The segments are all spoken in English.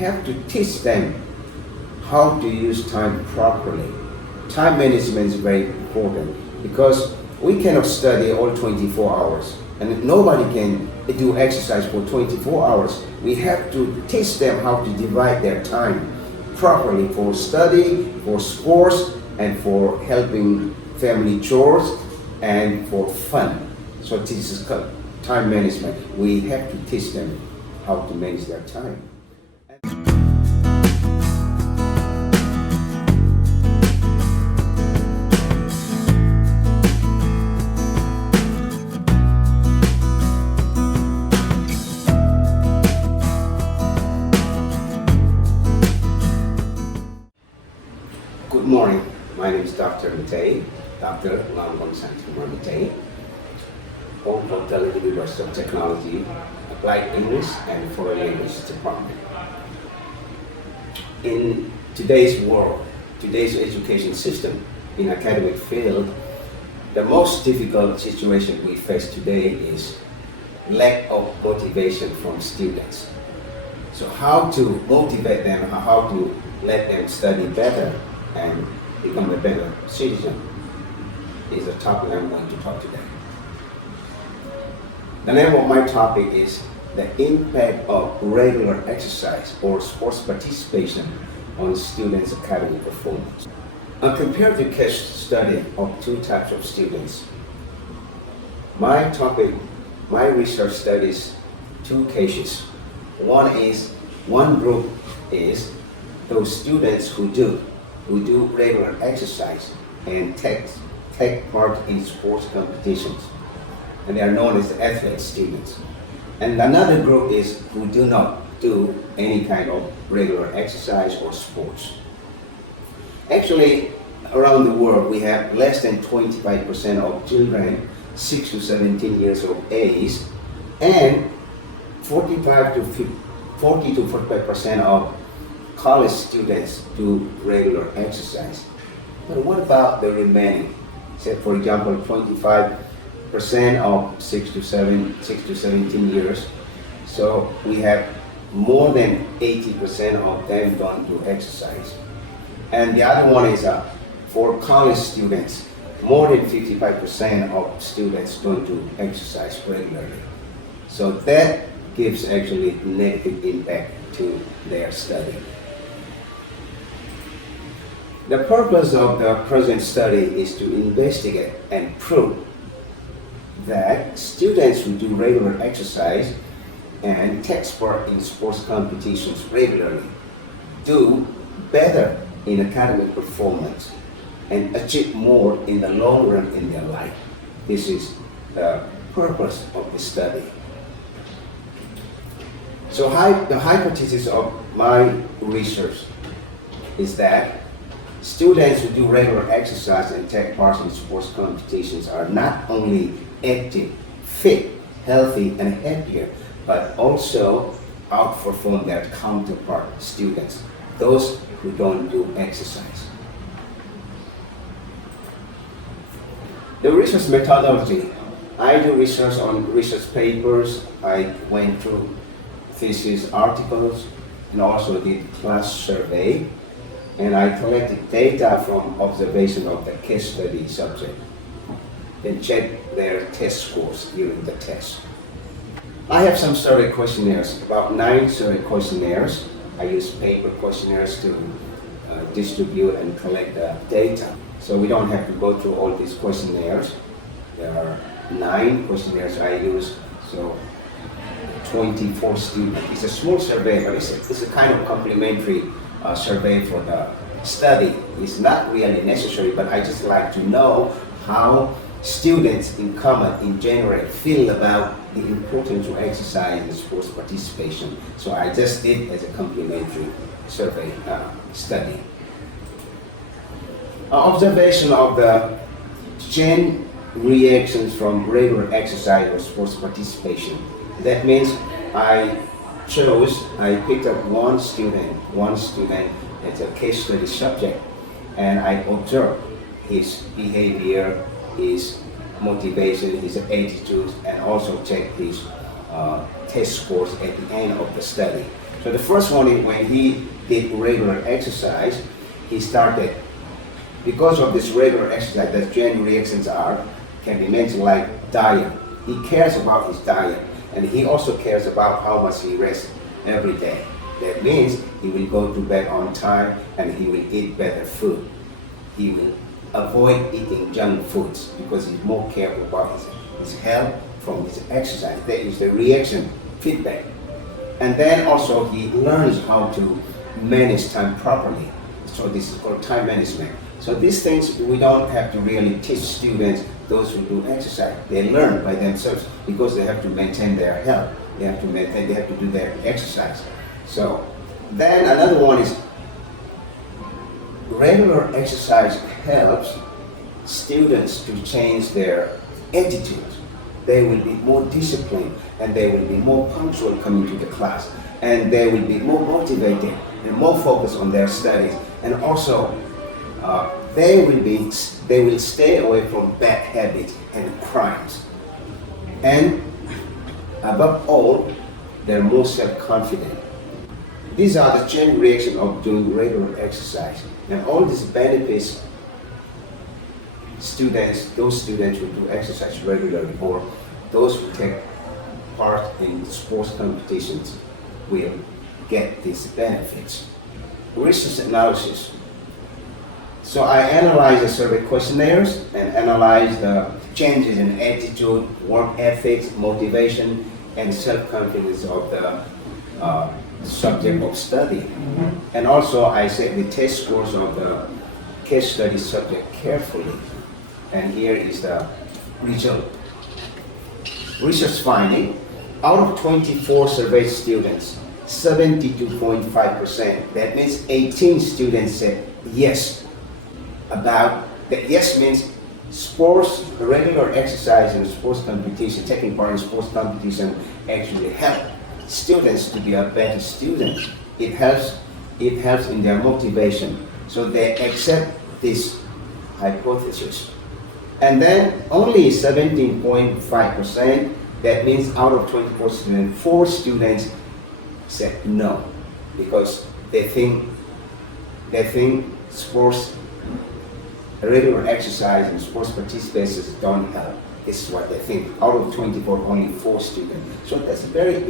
have to teach them how to use time properly. Time management is very important because we cannot study all 24 hours and nobody can do exercise for 24 hours. We have to teach them how to divide their time properly for study, for sports, and for helping family chores, and for fun. So this is called time management. We have to teach them how to manage their time. Good morning. My name is Dr. Meetei, Dr. Meetei, home of Delin University of Technology, Applied English and Foreign Language Department. In today's world, today's education system, in academic field, the most difficult situation we face today is lack of motivation from students. So how to motivate them, how to let them study better and become a better citizen is a topic I'm going to talk today. The name of my topic is the impact of regular exercise or sports participation on students' academic performance. A comparative case study of two types of students. My research studies two cases. One group is those students who do regular exercise and take part in sports competitions, and they are known as athlete students. And another group is who do not do any kind of regular exercise or sports. Actually, around the world, we have less than 25% of children 6 to 17 years of age, and 40 to 45% of college students do regular exercise. But what about the remaining? Say, for example, 25% of 6 to 17 years. So we have more than 80% of them don't do exercise. And the other one is for college students, more than 55% of students don't do exercise regularly. So that gives actually negative impact to their study. The purpose of the present study is to investigate and prove that students who do regular exercise and take part in sports competitions regularly do better in academic performance and achieve more in the long run in their life. This is the purpose of the study. So the hypothesis of my research is that students who do regular exercise and take part in sports competitions are not only active, fit, healthy, and happier, but also outperform their counterpart students, those who don't do exercise. The research methodology. I do research on research papers. I went through thesis articles and also did class survey. And I collected data from observation of the case study subject, then checked their test scores during the test. I have some survey questionnaires, about 9 survey questionnaires. I use paper questionnaires to distribute and collect the data. So we don't have to go through all these questionnaires. There are 9 questionnaires I use, so 24 students. It's a small survey, but it's a kind of complementary survey for the study. It's not really necessary, but I just like to know how students in common, in general, feel about the importance of exercise and sports participation. So I just did as a complementary survey study. Observation of the chain reactions from regular exercise or sports participation. That means I picked up one student as a case study subject, and I observed his behavior, his motivation, his attitude, and also check his test scores at the end of the study. So the first one is when he did regular exercise, he started, because of this regular exercise, the chain reactions can be mentioned like diet. He cares about his diet, and he also cares about how much he rests every day. That means he will go to bed on time and he will eat better food. He will avoid eating junk foods because he's more careful about his health from his exercise. That is the reaction feedback. And then also he learns how to manage time properly. So this is called time management. So these things we don't have to really teach students, those who do exercise. They learn by themselves because they have to maintain their health. They have to do their exercise. So then another one is regular exercise helps students to change their attitude. They will be more disciplined and they will be more punctual coming to the class, and they will be more motivated and more focused on their studies, and also they will stay away from bad habits and crimes, and above all, they're more self-confident. These are the chain reaction of doing regular exercise, and all these benefits those students who do exercise regularly, or those who take part in sports competitions, will get these benefits. Research analysis. So I analyzed the survey questionnaires and analyzed the changes in attitude, work ethics, motivation, and self-confidence of the subject of study. And also I set the test scores of the case study subject carefully. And here is the result. Research finding, out of 24 surveyed students, 72.5%, that means 18 students said yes. About that, yes means sports, regular exercise and sports competition, taking part in sports competition actually help students to be a better student. It helps in their motivation. So they accept this hypothesis. And then only 17.5%, that means out of 24 students, 4 students said no, because they think sports, regular exercise and sports participation don't help. This is what they think. Out of 24, only 4 students. So that's very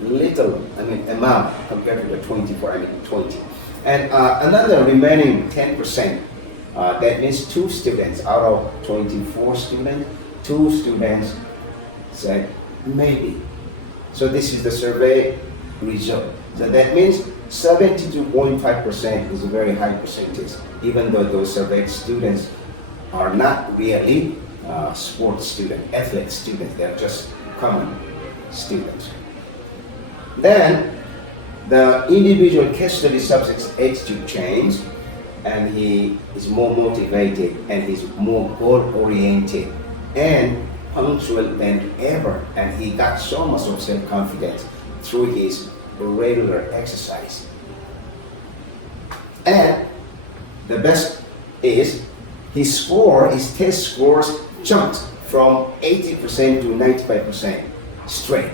little, amount compared to the 24, 20. And another remaining 10%, that means 2 students out of 24 students, 2 students said maybe. So this is the survey result. So that means 72.5% is a very high percentage, even though those surveyed students are not really sports students, athlete students, they're just common students. Then the individual case study subject's attitude changed, and he is more motivated and he's more goal-oriented and punctual than ever, and he got so much of self-confidence through his regular exercise. And the best is his test scores jumped from 80% to 95% straight.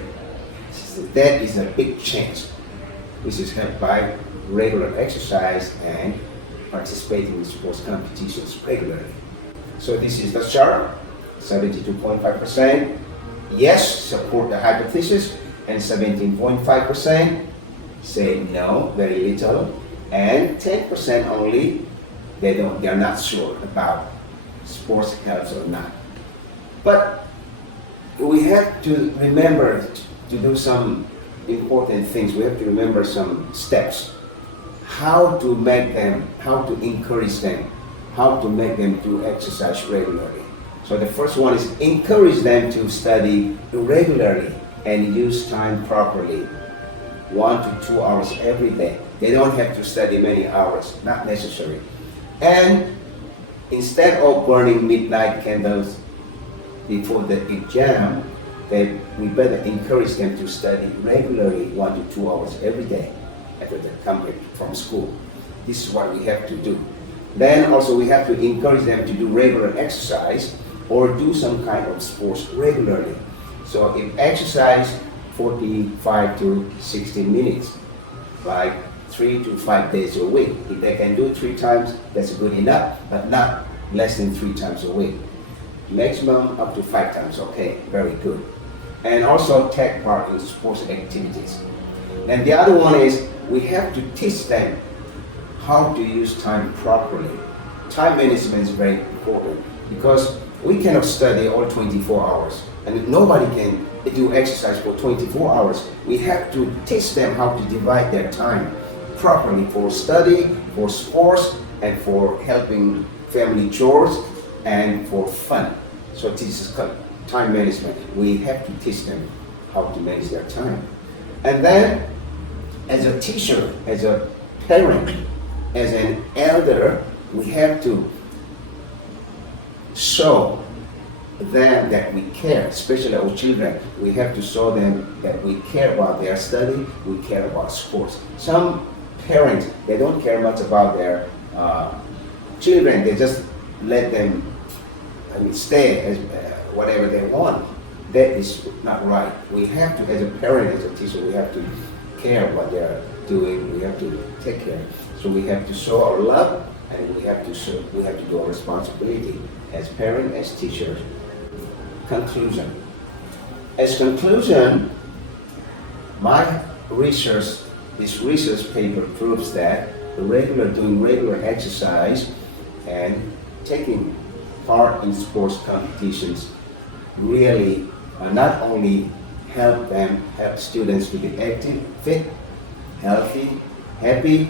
That is a big change, which is helped by regular exercise and participating in sports competitions regularly. So this is the chart. 72.5% yes, support the hypothesis, and 17.5% say no, very little, and 10% only they're not sure about sports helps or not. But we have to remember to do some important things. We have to remember some steps. How to encourage them, how to make them do exercise regularly. So the first one is encourage them to study regularly and use time properly. 1 to 2 hours every day. They don't have to study many hours, not necessary. And instead of burning midnight candles before the exam, we better encourage them to study regularly 1 to 2 hours every day after they come from school. This is what we have to do. Then also we have to encourage them to do regular exercise or do some kind of sports regularly. So if exercise 45 to 60 minutes, like 3 to 5 days a week. If they can do 3 times, that's good enough, but not less than 3 times a week. Maximum up to 5 times, okay, very good. And also take part in sports activities. And the other one is we have to teach them how to use time properly. Time management is very important because we cannot study all 24 hours and nobody can do exercise for 24 hours. We have to teach them how to divide their time properly for study, for sports, and for helping family chores, and for fun. So this is called time management. We have to teach them how to manage their time. And then, as a teacher, as a parent, as an elder, we have to show them that we care, especially our children. We have to show them that we care about their study, we care about sports. Some parents, they don't care much about their children. They just let them stay as whatever they want. That is not right. We have to, as a parent, as a teacher, we have to care what they're doing. We have to take care. So we have to show our love, and we have to do our responsibility as parents, as teachers. Conclusion. As conclusion, my research, this research paper proves that doing regular exercise and taking part in sports competitions really not only help students to be active, fit, healthy, happy,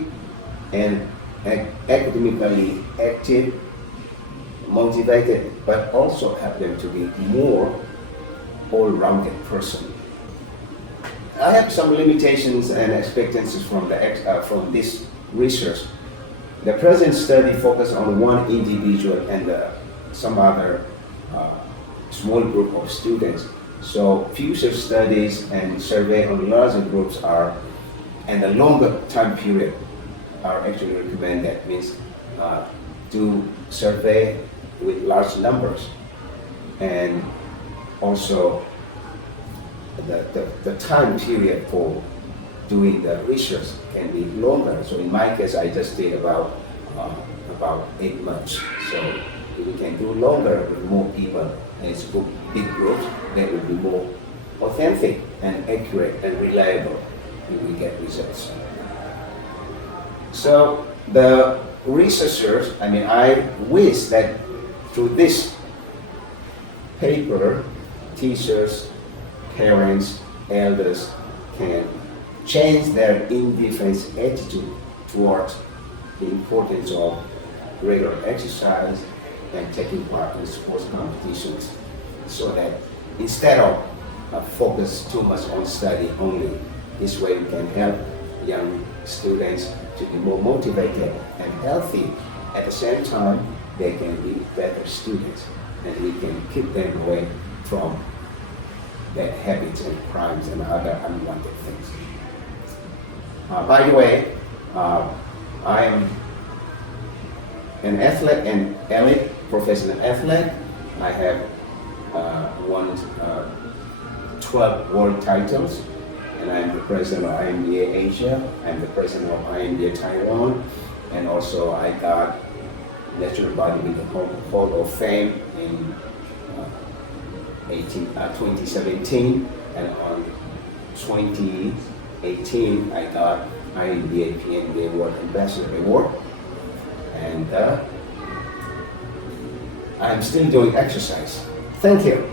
and academically active, motivated, but also help them to be more all-rounded person. I have some limitations and expectations from this research. The present study focused on one individual and some other small group of students. So future studies and survey on larger groups and a longer time period are actually recommended. Means do survey with large numbers, and also the time period for doing the research can be longer. So in my case, I just did about 8 months. So if we can do longer with more people and it's big groups, that will be more authentic and accurate and reliable if we get results. So the researchers, I wish that through this paper, teachers, parents, elders can change their indifference attitude towards the importance of regular exercise and taking part in sports competitions, so that instead of focus too much on study only, this way we can help young students to be more motivated and healthy. At the same time, they can be better students, and we can keep them away from bad habits and crimes and other unwanted things. By the way, I am an athlete and elite professional athlete. I have won 12 world titles, and I'm the president of INBA Asia. I'm the president of INBA Taiwan, and also I got National Bodybuilding Hall of Fame in 2017, and on 2018 I got INBA PNBA World Ambassador Award, and I'm still doing exercise. Thank you.